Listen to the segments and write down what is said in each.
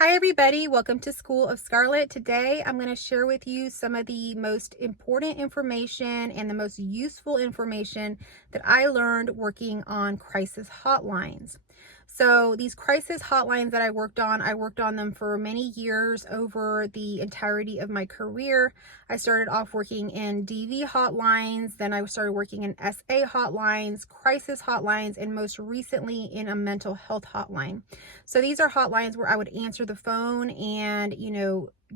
Hi everybody, welcome to School of Scarlett. Today I'm going to share with you some of the most important information and the most useful information that I learned working on crisis hotlines. So these crisis hotlines that I worked on them for many years over the entirety of my career. I started off working in DV hotlines, then I started working in SA hotlines, crisis hotlines, and most recently in a mental health hotline. So these are hotlines where I would answer the phone and,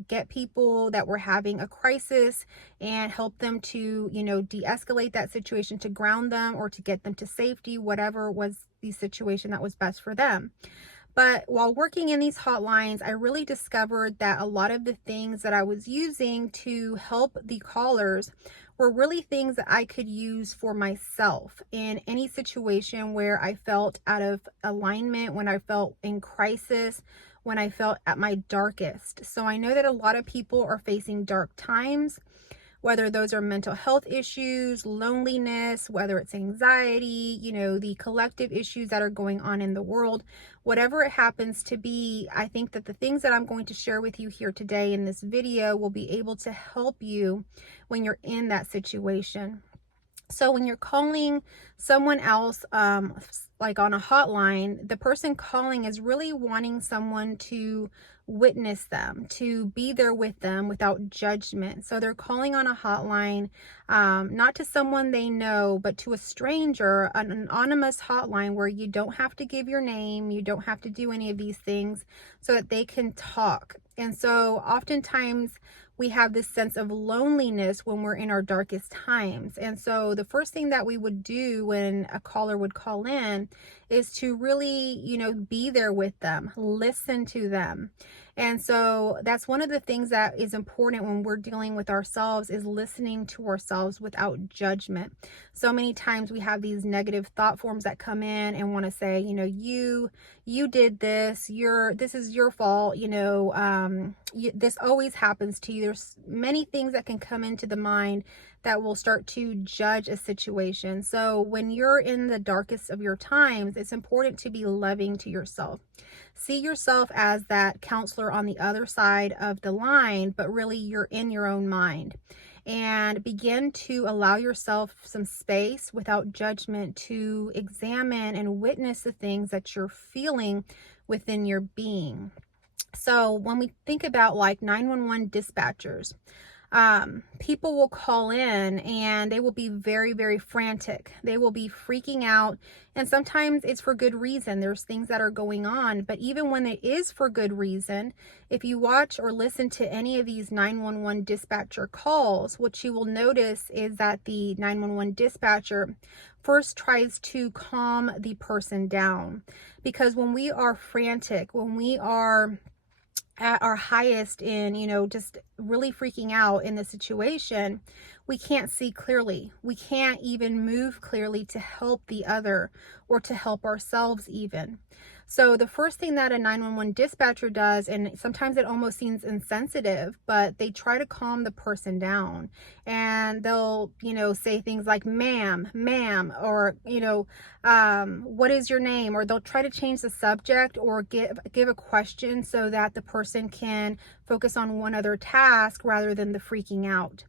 get people that were having a crisis and help them to, de-escalate that situation, to ground them or to get them to safety, whatever was the situation that was best for them. But while working in these hotlines, I really discovered that a lot of the things that I was using to help the callers were really things that I could use for myself in any situation where I felt out of alignment, when I felt in crisis, when I felt at my darkest. So I know that a lot of people are facing dark times, whether those are mental health issues, loneliness, whether it's anxiety, the collective issues that are going on in the world, whatever it happens to be. I think that the things that I'm going to share with you here today in this video will be able to help you when you're in that situation. So when you're calling someone else, like on a hotline, the person calling is really wanting someone to witness them, to be there with them without judgment. So they're calling on a hotline, not to someone they know, but to a stranger, an anonymous hotline where you don't have to give your name, you don't have to do any of these things so that they can talk. And so oftentimes we have this sense of loneliness when we're in our darkest times. And so the first thing that we would do when a caller would call in is to really, be there with them, listen to them. And so that's one of the things that is important when we're dealing with ourselves, is listening to ourselves without judgment. So many times we have these negative thought forms that come in and want to say, you did this, this is your fault, this always happens to you. There's many things that can come into the mind that will start to judge a situation. So when you're in the darkest of your times, it's important to be loving to yourself. See yourself as that counselor on the other side of the line, but really you're in your own mind. And begin to allow yourself some space without judgment to examine and witness the things that you're feeling within your being. So when we think about like 911 dispatchers, people will call in and they will be very, very frantic. They will be freaking out. And sometimes it's for good reason. There's things that are going on. But even when it is for good reason, if you watch or listen to any of these 911 dispatcher calls, what you will notice is that the 911 dispatcher first tries to calm the person down. Because when we are frantic, when we are at our highest in, just really freaking out in the situation, we can't see clearly. We can't even move clearly to help the other or to help ourselves even. So the first thing that a 911 dispatcher does, and sometimes it almost seems insensitive, but they try to calm the person down, and they'll, say things like ma'am, or, what is your name? Or they'll try to change the subject or give a question so that the person can focus on one other task rather than the freaking out.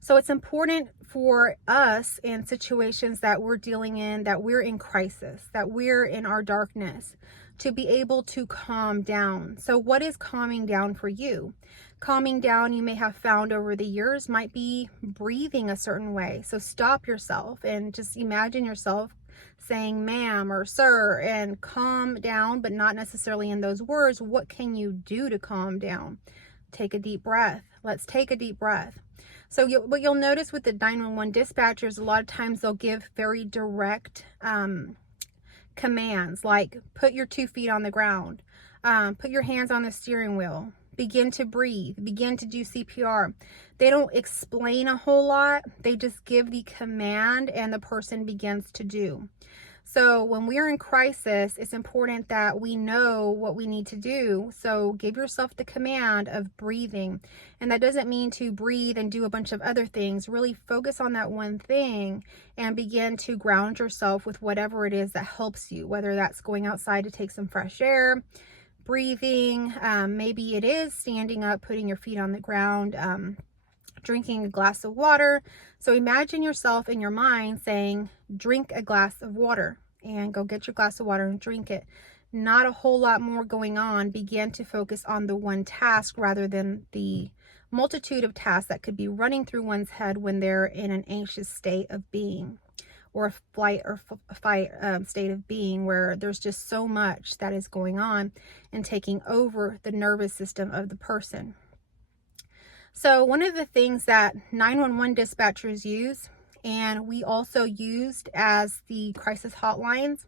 So it's important for us in situations that we're dealing in, that we're in crisis, that we're in our darkness, to be able to calm down. So what is calming down for you? Calming down, you may have found over the years, might be breathing a certain way. So stop yourself and just imagine yourself saying ma'am or sir and calm down, but not necessarily in those words. What can you do to calm down? Take a deep breath. Let's take a deep breath. So what you'll notice with the 911 dispatchers, a lot of times they'll give very direct commands, like put your 2 feet on the ground, put your hands on the steering wheel, begin to breathe, begin to do CPR. They don't explain a whole lot. They just give the command and the person begins to do. So when we're in crisis, it's important that we know what we need to do. So give yourself the command of breathing. And that doesn't mean to breathe and do a bunch of other things. Really focus on that one thing and begin to ground yourself with whatever it is that helps you, whether that's going outside to take some fresh air, breathing. Maybe it is standing up, putting your feet on the ground, drinking a glass of water. So imagine yourself in your mind saying, drink a glass of water, and go get your glass of water and drink it. Not a whole lot more going on. Begin to focus on the one task rather than the multitude of tasks that could be running through one's head when they're in an anxious state of being, or a flight or fight state of being, where there's just so much that is going on and taking over the nervous system of the person. So one of the things that 911 dispatchers use, and we also used as the crisis hotlines,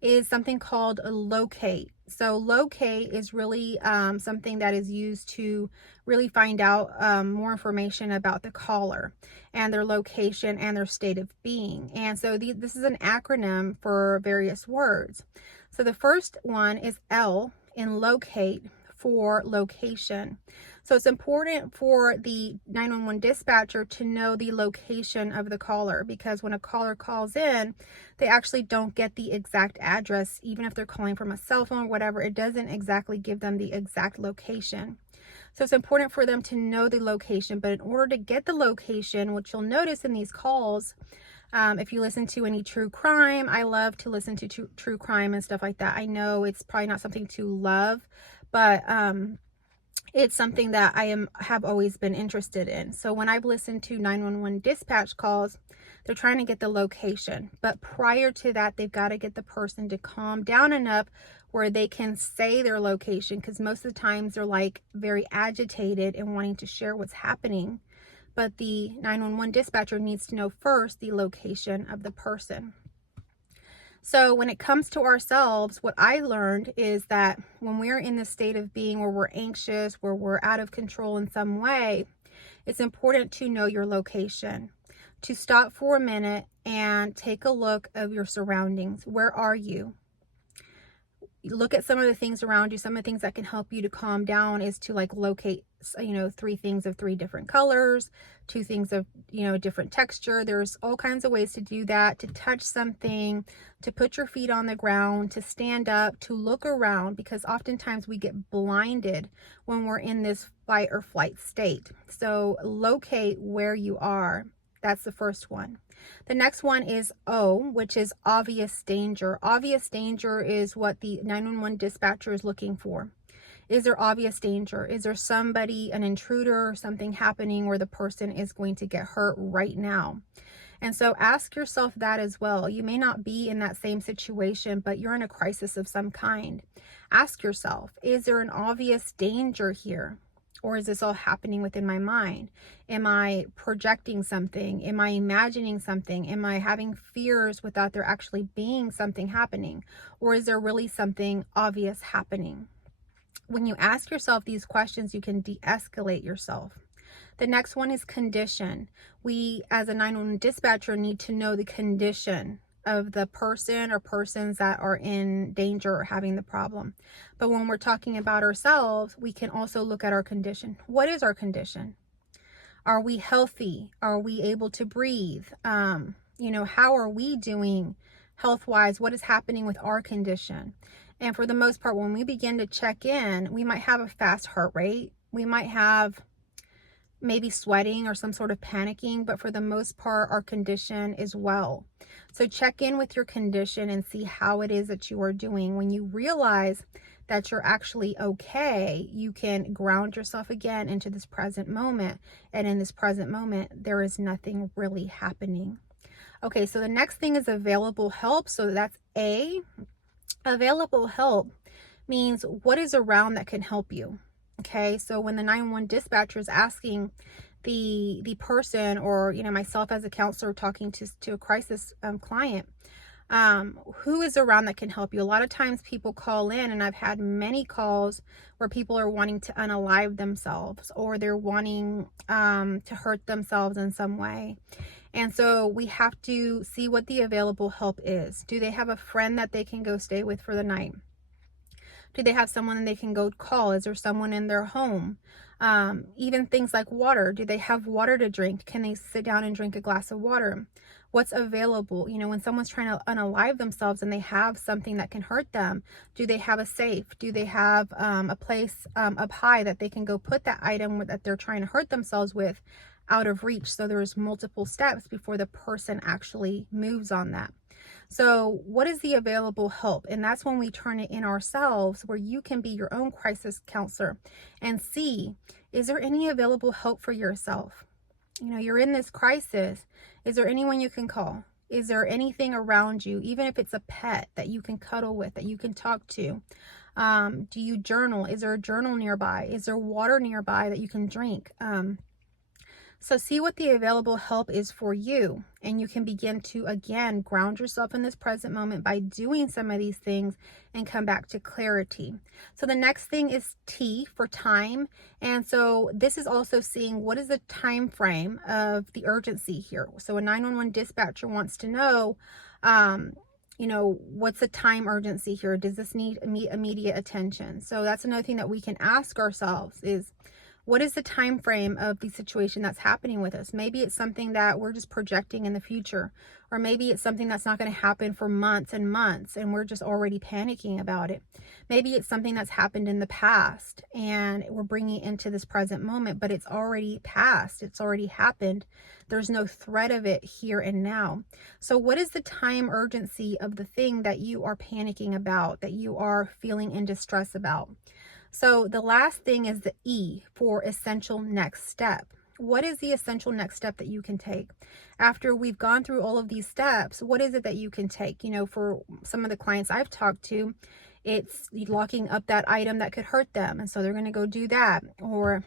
is something called a locate. So locate is really something that is used to really find out more information about the caller and their location and their state of being. And so this is an acronym for various words. So the first one is L in locate, for location. So it's important for the 911 dispatcher to know the location of the caller, because when a caller calls in, they actually don't get the exact address. Even if they're calling from a cell phone or whatever, it doesn't exactly give them the exact location. So it's important for them to know the location. But in order to get the location, which you'll notice in these calls, if you listen to any true crime, I love to listen to true crime and stuff like that. I know it's probably not something to love, but it's something that I have always been interested in. So when I've listened to 911 dispatch calls, they're trying to get the location. But prior to that, they've got to get the person to calm down enough where they can say their location, because most of the times they're like very agitated and wanting to share what's happening. But the 911 dispatcher needs to know first the location of the person. So when it comes to ourselves, what I learned is that when we're in this state of being where we're anxious, where we're out of control in some way, it's important to know your location, to stop for a minute and take a look of your surroundings. Where are you? Look at some of the things around you. Some of the things that can help you to calm down is to like locate, 3 things of 3 different colors, 2 things of, different texture. There's all kinds of ways to do that, to touch something, to put your feet on the ground, to stand up, to look around, because oftentimes we get blinded when we're in this fight or flight state. So locate where you are. That's the first one. The next one is O, which is obvious danger. Obvious danger is what the 911 dispatcher is looking for. Is there obvious danger? Is there somebody, an intruder, or something happening where the person is going to get hurt right now? And so ask yourself that as well. You may not be in that same situation, but you're in a crisis of some kind. Ask yourself, is there an obvious danger here? Or is this all happening within my mind? Am I projecting something? Am I imagining something? Am I having fears without there actually being something happening? Or is there really something obvious happening? When you ask yourself these questions, you can de-escalate yourself. The next one is condition. We, as a 911 dispatcher, need to know the condition of the person or persons that are in danger or having the problem. But when we're talking about ourselves, we can also look at our condition. What is our condition? Are we healthy? Are we able to breathe? How are we doing health-wise? What is happening with our condition? And for the most part, when we begin to check in, we might have a fast heart rate. We might have maybe sweating or some sort of panicking, but for the most part, our condition is well. So check in with your condition and see how it is that you are doing. When you realize that you're actually okay, you can ground yourself again into this present moment. And in this present moment, there is nothing really happening. Okay, so the next thing is available help. So that's A. Available help means what is around that can help you. Okay, so when the 911 dispatcher is asking the person, or myself as a counselor talking to a crisis client, who is around that can help you? A lot of times people call in, and I've had many calls where people are wanting to unalive themselves, or they're wanting to hurt themselves in some way. And so we have to see what the available help is. Do they have a friend that they can go stay with for the night? Do they have someone they can go call? Is there someone in their home? Even things like water. Do they have water to drink? Can they sit down and drink a glass of water? What's available? You know, when someone's trying to unalive themselves and they have something that can hurt them, do they have a safe? Do they have a place up high that they can go put that item that they're trying to hurt themselves with out of reach? So there's multiple steps before the person actually moves on that. So what is the available help? And that's when we turn it in ourselves, where you can be your own crisis counselor and see, is there any available help for yourself? You know, you're in this crisis. Is there anyone you can call? Is there anything around you, even if it's a pet that you can cuddle with, that you can talk to? Do you journal? Is there a journal nearby? Is there water nearby that you can drink? So see what the available help is for you, and you can begin to, again, ground yourself in this present moment by doing some of these things and come back to clarity. So the next thing is T for time. And so this is also seeing what is the time frame of the urgency here. So a 911 dispatcher wants to know, you know, what's the time urgency here? Does this need immediate attention? So that's another thing that we can ask ourselves is, what is the time frame of the situation that's happening with us? Maybe it's something that we're just projecting in the future, or maybe it's something that's not going to happen for months and months and we're just already panicking about it. Maybe it's something that's happened in the past and we're bringing it into this present moment, but it's already past. It's already happened. There's no threat of it here and now. So what is the time urgency of the thing that you are panicking about, that you are feeling in distress about? So the last thing is the E for essential next step. What is the essential next step that you can take? After we've gone through all of these steps, what is it that you can take? You know, for some of the clients I've talked to, it's locking up that item that could hurt them. And so they're going to go do that, or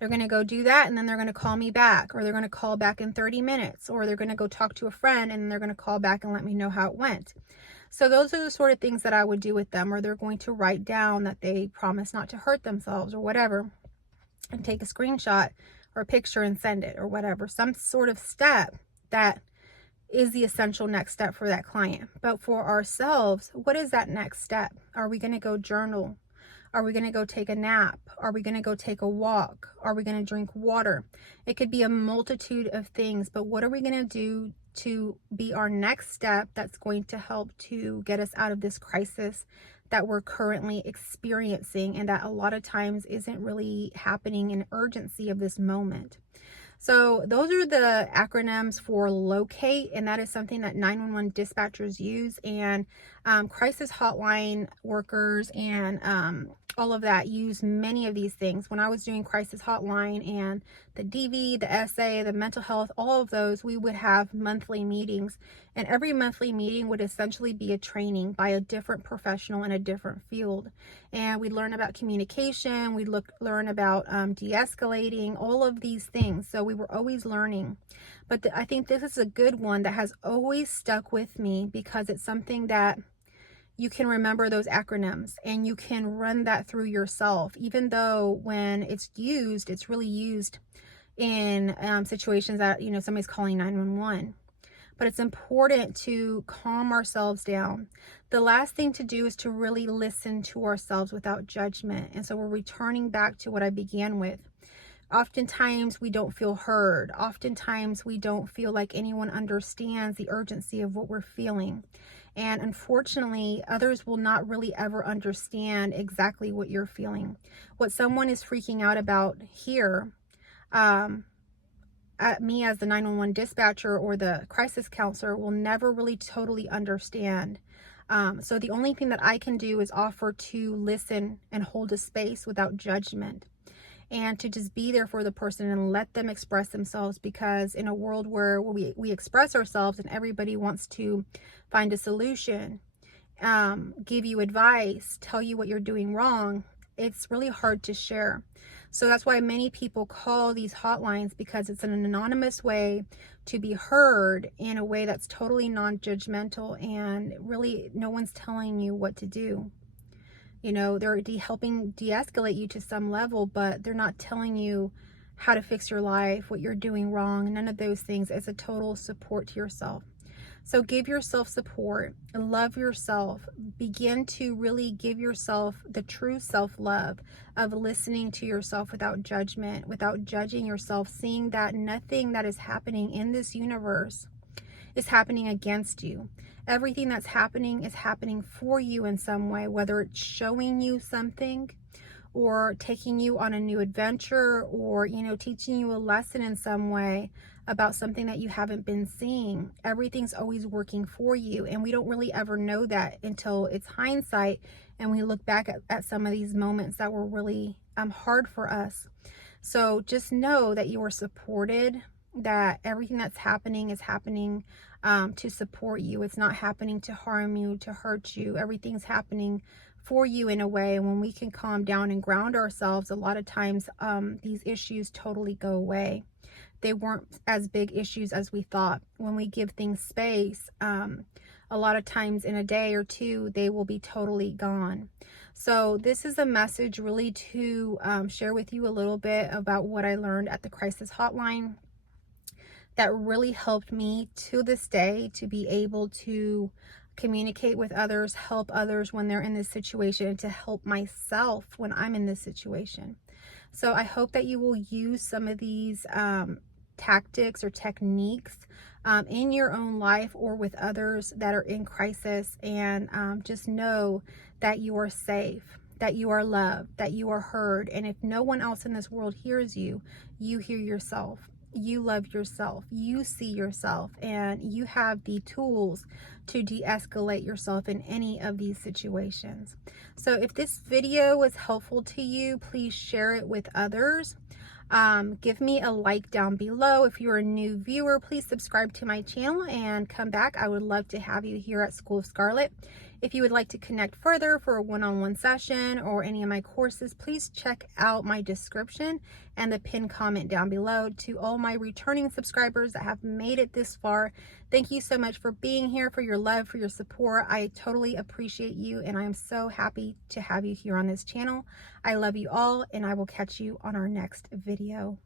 they're going to go do that, and then they're going to call me back, or they're going to call back in 30 minutes, or they're going to go talk to a friend and they're going to call back and let me know how it went. So those are the sort of things that I would do with them, or they're going to write down that they promise not to hurt themselves or whatever, and take a screenshot or a picture and send it or whatever. Some sort of step that is the essential next step for that client. But for ourselves, what is that next step? Are we going to go journal? Are we going to go take a nap? Are we going to go take a walk? Are we going to drink water? It could be a multitude of things, but what are we going to do to be our next step that's going to help to get us out of this crisis that we're currently experiencing, and that a lot of times isn't really happening in urgency of this moment. So those are the acronyms for locate, and that is something that 911 dispatchers use, and crisis hotline workers and all of that use many of these things. When I was doing crisis hotline and the DV, the SA, the mental health, all of those, we would have monthly meetings, and every monthly meeting would essentially be a training by a different professional in a different field. And we'd learn about communication, we'd learn about de-escalating, all of these things. So we were always learning. But I think this is a good one that has always stuck with me, because it's something that you can remember those acronyms and you can run that through yourself, even though when it's used, it's really used in situations that, you know, somebody's calling 911. But it's important to calm ourselves down. The last thing to do is to really listen to ourselves without judgment. And so we're returning back to what I began with. Oftentimes we don't feel heard. Oftentimes we don't feel like anyone understands the urgency of what we're feeling. And unfortunately, others will not really ever understand exactly what you're feeling. What someone is freaking out about here, at me as the 911 dispatcher or the crisis counselor, will never really totally understand. So the only thing that I can do is offer to listen and hold a space without judgment, and to just be there for the person and let them express themselves. Because in a world where we express ourselves and everybody wants to find a solution, give you advice, tell you what you're doing wrong, it's really hard to share. So that's why many people call these hotlines, because it's an anonymous way to be heard in a way that's totally non-judgmental, and really no one's telling you what to do. You know, they're helping de-escalate you to some level, but they're not telling you how to fix your life, what you're doing wrong, none of those things. It's a total support to yourself. So give yourself support, love yourself, begin to really give yourself the true self-love of listening to yourself without judgment, without judging yourself, seeing that nothing that is happening in this universe is happening against you. Everything that's happening is happening for you in some way, whether it's showing you something or taking you on a new adventure, or, you know, teaching you a lesson in some way about something that you haven't been seeing. Everything's always working for you, and we don't really ever know that until it's hindsight and we look back at some of these moments that were really hard for us. So just know that you are supported, that everything that's happening is happening to support you. It's not happening to harm you, to hurt you. Everything's happening for you in a way. And when we can calm down and ground ourselves, a lot of times these issues totally go away. They weren't as big issues as we thought. When we give things space, a lot of times in a day or two, they will be totally gone. So this is a message really to share with you a little bit about what I learned at the crisis hotline that really helped me to this day to be able to communicate with others, help others when they're in this situation, and to help myself when I'm in this situation. So I hope that you will use some of these tactics or techniques in your own life or with others that are in crisis, and just know that you are safe, that you are loved, that you are heard. And if no one else in this world hears you, you hear yourself. You love yourself, you see yourself, and you have the tools to de-escalate yourself in any of these situations. So if this video was helpful to you, please share it with others. Give me a like down below. If you're a new viewer, please subscribe to my channel and come back. I would love to have you here at School of Scarlett. If you would like to connect further for a one-on-one session or any of my courses, please check out my description and the pinned comment down below. To all my returning subscribers that have made it this far, thank you so much for being here, for your love, for your support. I totally appreciate you, and I am so happy to have you here on this channel. I love you all, and I will catch you on our next video.